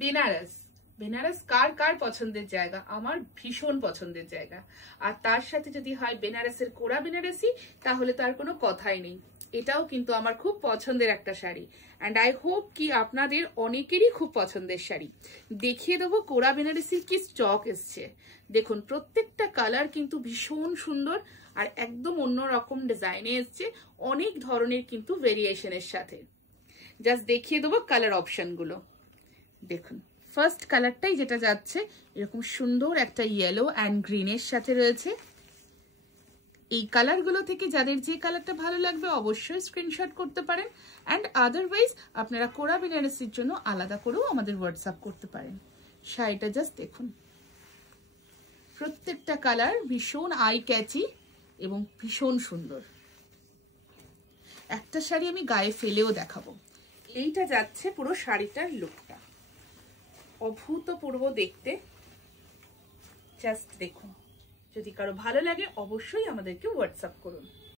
বেনারস, বেনারস কার কার পছন্দের জায়গা? আমার ভীষণ পছন্দের জায়গা। আর তার সাথে যদি হয় বেনারসের কোরা বেনারসি, তাহলে তার কোনো কথাই নেই। এটাও কিন্তু আমার খুব পছন্দের একটা শাড়ি, অ্যান্ড আই হোপ কি আপনাদের অনেকেরই খুব পছন্দের শাড়ি। দেখিয়ে দেবো কোরা বেনারসির কি স্টক এসছে। দেখুন প্রত্যেকটা কালার কিন্তু ভীষণ সুন্দর, আর একদম অন্যরকম ডিজাইনে এসছে, অনেক ধরনের কিন্তু ভেরিয়েশনের সাথে। জাস্ট দেখিয়ে দেবো কালার অপশনগুলো। দেখুন ফার্স্ট কালারটাই যেটা যাচ্ছে, এরকম সুন্দর একটা ইয়েলো অ্যান্ড গ্রিনের সাথে রয়েছে। এই কালারগুলো থেকে যাদের যে কালারটা ভালো লাগবে অবশ্যই স্ক্রিনশট করতে পারেন, অ্যান্ড আদারওয়াইজ আপনারা কোরা বেনারসির জন্য আলাদা করেও আমাদের হোয়াটসঅ্যাপ করতে পারেন। শাড়িটা জাস্ট দেখুন, প্রত্যেকটা কালার ভীষণ আই ক্যাচি এবং ভীষণ সুন্দর। একটা শাড়ি আমি গায়ে ফেলেও দেখাবো। এইটা যাচ্ছে পুরো শাড়িটার লুকটা, অভূতপূর্ব দেখতে। জাস্ট দেখুন, যদি কারো ভালো লাগে অবশ্যই আমাদেরকে হোয়াটসঅ্যাপ করুন।